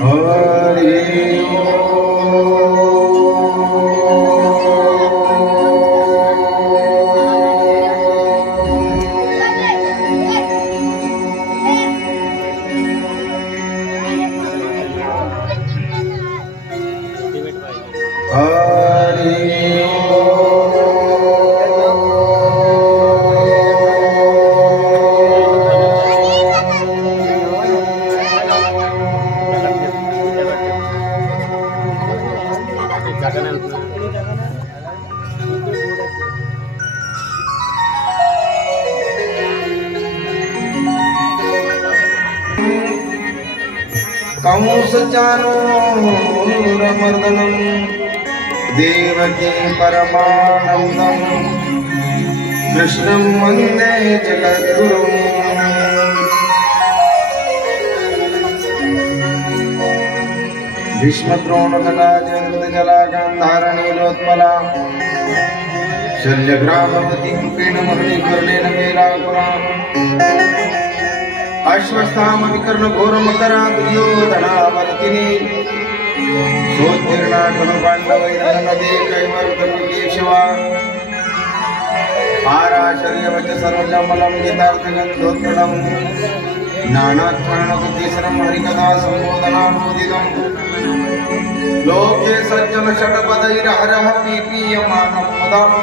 Hare Om Devaki परमानन्दं कृष्णं वन्दे जगद्गुरुम्। भीष्मद्रोणकटाजला गान्धारणीलोत्पला शल्यग्रामवती कृपेण अश्वस्थामविकर्णघोरमकरा दुर्योधनावर्तिनी सोत्तीर्णा खलु पाण्डवैरनदे कैवर्तन केशवा पाराशर्यवच सर्वजमलं गीतार्थगन्धोत्कटं नानाक्षरणकुतीसरं हरिकथा सम्बोधनानुमोदितम् लोके सज्जन षट्पदैरहरः पीपीयमानं मुदम्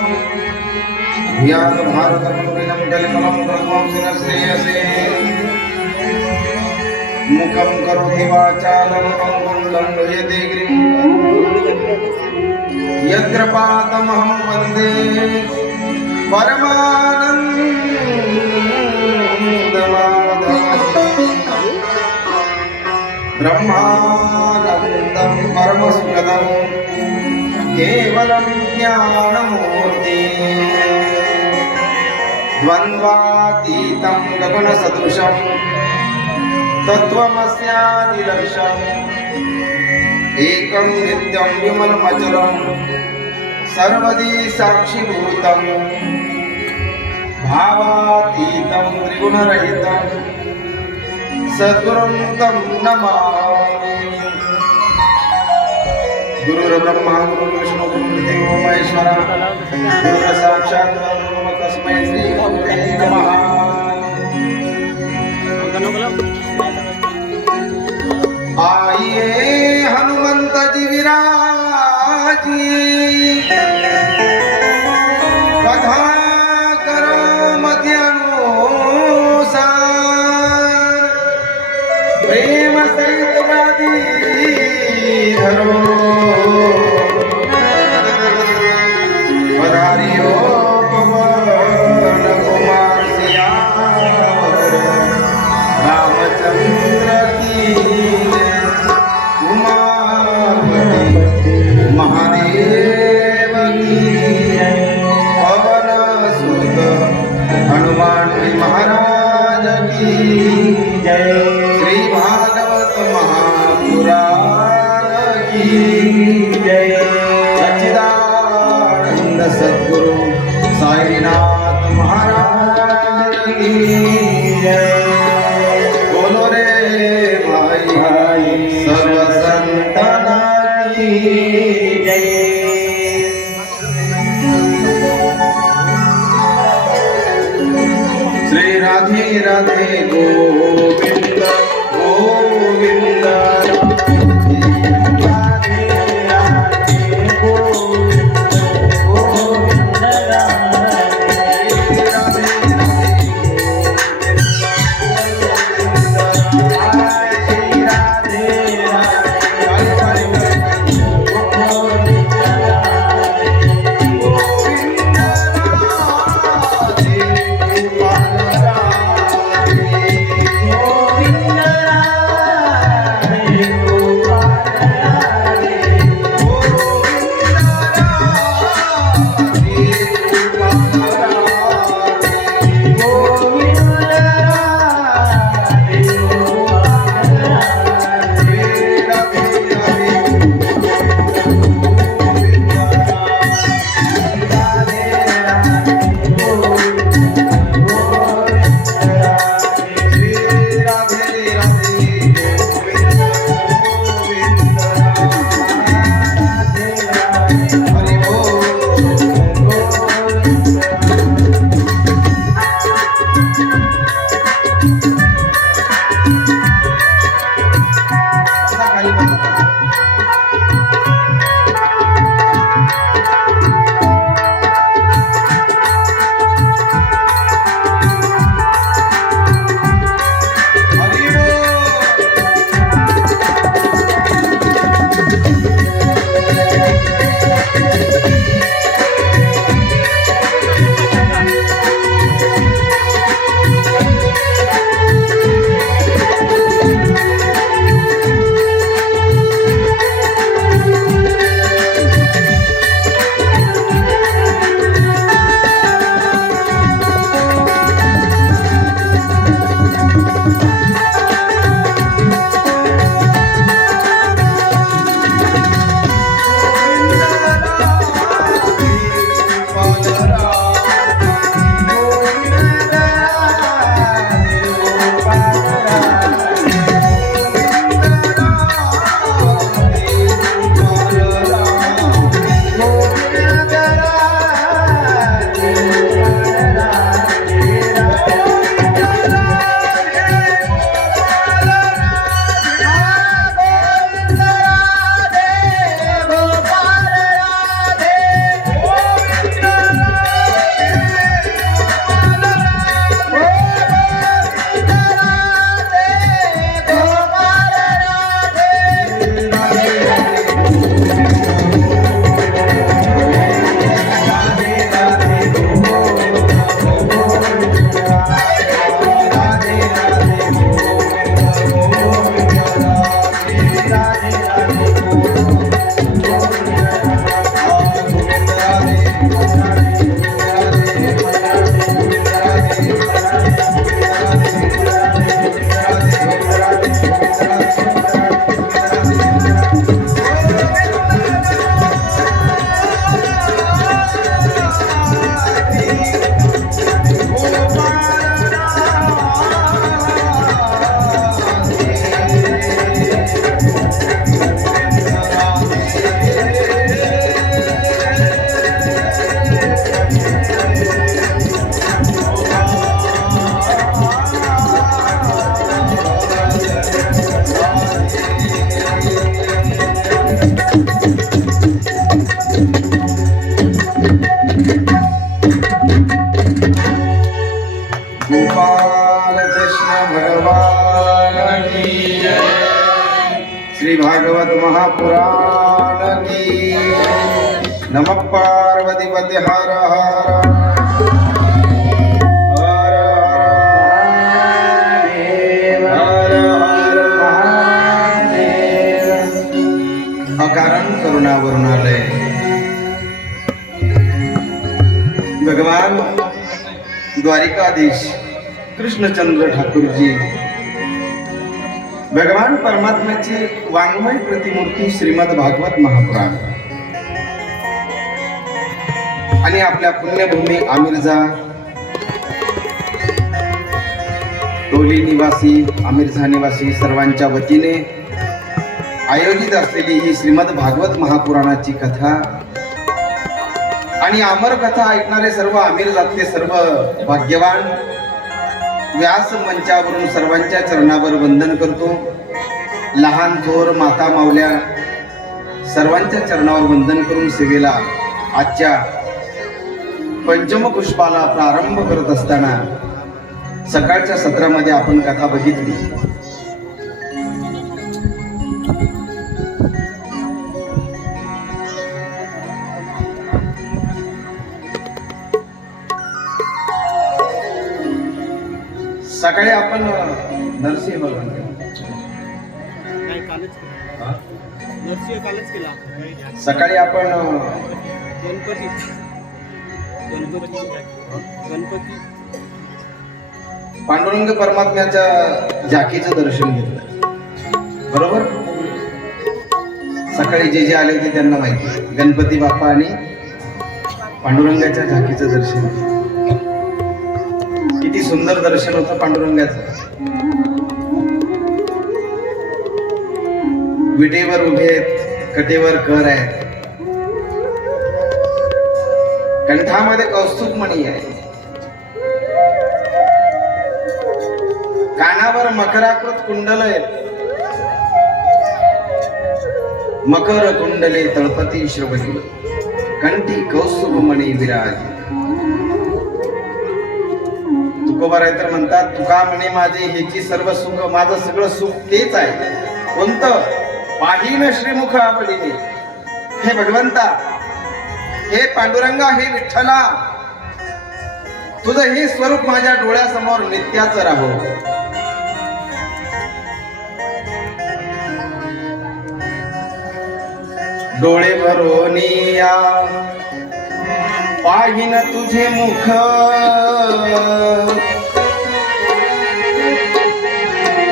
धियात भारतमङ्गलं कलिमलं ब्रह्मं शिरश्रेयसे मुखं करोति वाचालं पङ्गुण्डं लयते गिरिं यत्र पादमहं वन्दे परमानन्दमाधवम् ब्रह्मानन्दं परमसुखदं केवलं ज्ञानमूर्ति। द्वन्द्वातीतं गगनसदृशम् तत्त्वमस्यादिलक्षम् एकं नित्यं विमलमचलं सर्वदी साक्षिभूतं भावातीतं त्रिगुणरहितं सद्गुरुं तं नमामि। गुरुर्ब्रह्मा गुरुर्विष्णु गुरुर्देवो महेश्वरा गुरुर्साक्षात् परब्रह्म तस्मै श्री गुरुवे नमः। তোমাদি ধরো। श्री राधे राधे गोविंद नमः पार्वतीपति हर हर भगवान द्वारिकाधीश कृष्णचंद्र ठाकुर जी भगवान परमात्म्याची वाङ्मय प्रतिमूर्ती श्रीमद भागवत महापुराण। आणि आपल्या पुण्यभूमी आमिरजा. टोली निवासी आमिरझा निवासी सर्वांच्या वतीने आयोजित असलेली ही श्रीमद भागवत महापुराणाची कथा आणि अमर कथा ऐकणारे सर्व आमिर जातले सर्व भाग्यवान व्यास मंचावरून सर्वांच्या चरणावर वंदन करतो. लहान थोर माता मावल्या सर्वांच्या चरणावर वंदन करून सेवेला आजच्या पंचम पुष्पाला प्रारंभ करत असताना सकाळच्या सत्रामध्ये आपण कथा बघितली. सकाळी आपण नरसिंह भगवान सकाळी आपण गणपती. गणपती. गणपती. पांडुरंग परमात्म्याच्या जाकीचं दर्शन घेतलं. बरोबर? सकाळी जे जे आले होते त्यांना माहिती. गणपती बाप्पा आणि पांडुरंगाच्या झाकीचं दर्शन. किती सुंदर दर्शन होतं पांडुरंगाचं. विटेवर उभे आहेत कटेवर कर आहेत. कंठामध्ये कौस्तुभ मणी आहे. कानावर मकराकृत कुंडल आहेत मकर कुंडले तळपती श्रवणी. कंठी कौस्तुभ मणी विराज. तुकोबाराय तर म्हणतात तुका म्हणे माझे ह्याची सर्व सुख माझं सगळं सुख तेच आहे. कोणतं? पाहिन श्रीमुख आपलीने हे भगवंता हे पांडुरंगा हे विठ्ठला. तुझं हे स्वरूप माझ्या डोळ्यासमोर नित्याच राहो. डोळे भरोनिया पाहिन तुझे मुख.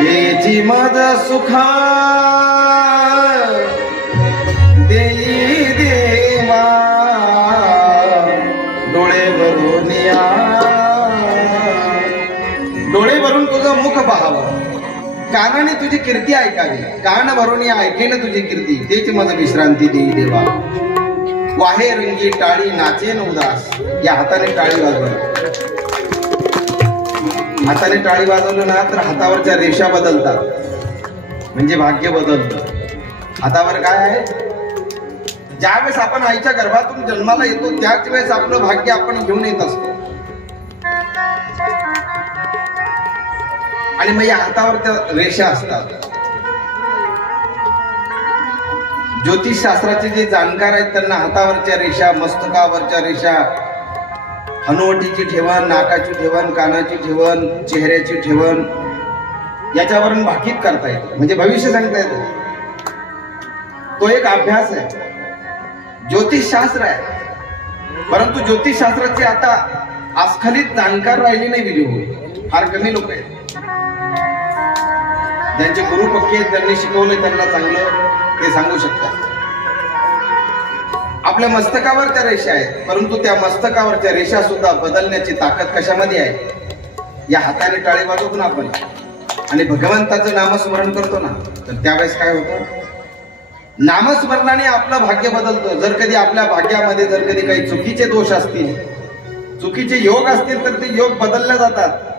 हेची मद सुखा. देई पाहावं. कानाने तुझी कीर्ती ऐकावी. कान भरून ऐकेन तुझी कीर्ती. तेच मज विश्रांती देई देवा. वाहे रंगी टाळी नाचेन उदास. या हाताने टाळी वाजवली. हाताने टाळी वाजवलं ना तर हातावरच्या रेषा बदलतात. म्हणजे भाग्य बदलत. हातावर काय आहे? ज्यावेळेस आपण आईच्या गर्भातून जन्माला येतो त्याच वेळेस आपलं भाग्य आपण घेऊन येत असतो. आणि मग या हातावर त्या रेषा असतात. ज्योतिष शास्त्राचे जे जाणकार आहेत त्यांना हातावरच्या रेषा मस्तकावरच्या रेषा हनुवटीची ठेवण नाकाची ठेवण कानाची ठेवण चेहऱ्याची ठेवण याच्यावरून भाकीत करता येते. म्हणजे भविष्य सांगता येतं. तो एक अभ्यास आहे. ज्योतिषशास्त्र आहे. परंतु ज्योतिषशास्त्राचे आता अस्खलित जाणकार राहिले नाही विजय फार कमी लोक आहेत. ज्यांचे गुरु पक्की आहेत, त्यांनी शिकवले त्यांना चांगलं ते सांगू शकतात. आपल्या मस्तकावर त्या रेषा आहेत परंतु त्या मस्तकावरच्या रेषा सुद्धा बदलण्याची ताकद कशामध्ये आहे? या हाताने टाळे वाजवतो ना आपण. आणि भगवंताचं नामस्मरण करतो ना तर त्यावेळेस काय होतं? नामस्मरणाने आपलं भाग्य बदलतं. जर कधी आपल्या भाग्यामध्ये जर कधी काही चुकीचे दोष असतील चुकीचे योग असतील तर ते योग बदलले जातात.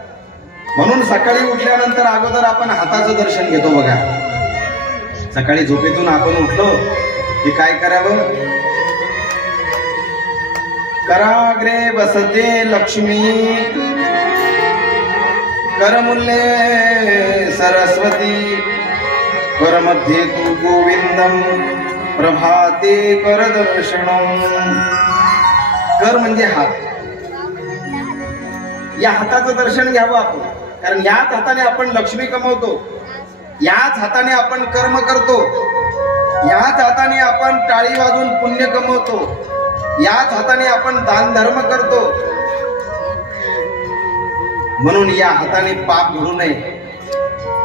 म्हणून सकाळी उठल्यानंतर अगोदर आपण हाताचं दर्शन घेतो बघा. सकाळी झोपेतून आपण उठलो की काय करावं? कराग्रे बसते लक्ष्मी. करमुल्ये सरस्वती. करमध्ये तू गोविंदम प्रभाते परदर्शन कर म्हणजे हात. या हाताचं दर्शन घ्यावं आपण. कारण याच हाताने आपण लक्ष्मी कमवतो. याच हाताने आपण कर्म करतो. याच हाताने आपण टाळी वाजून पुण्य कमवतो. याच हाताने आपण दान धर्म करतो. म्हणून या हाताने पाप घडू नये.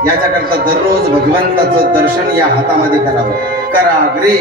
याच्याकरता दररोज भगवंताचं दर्शन या हातामध्ये करावं. करा ग्रे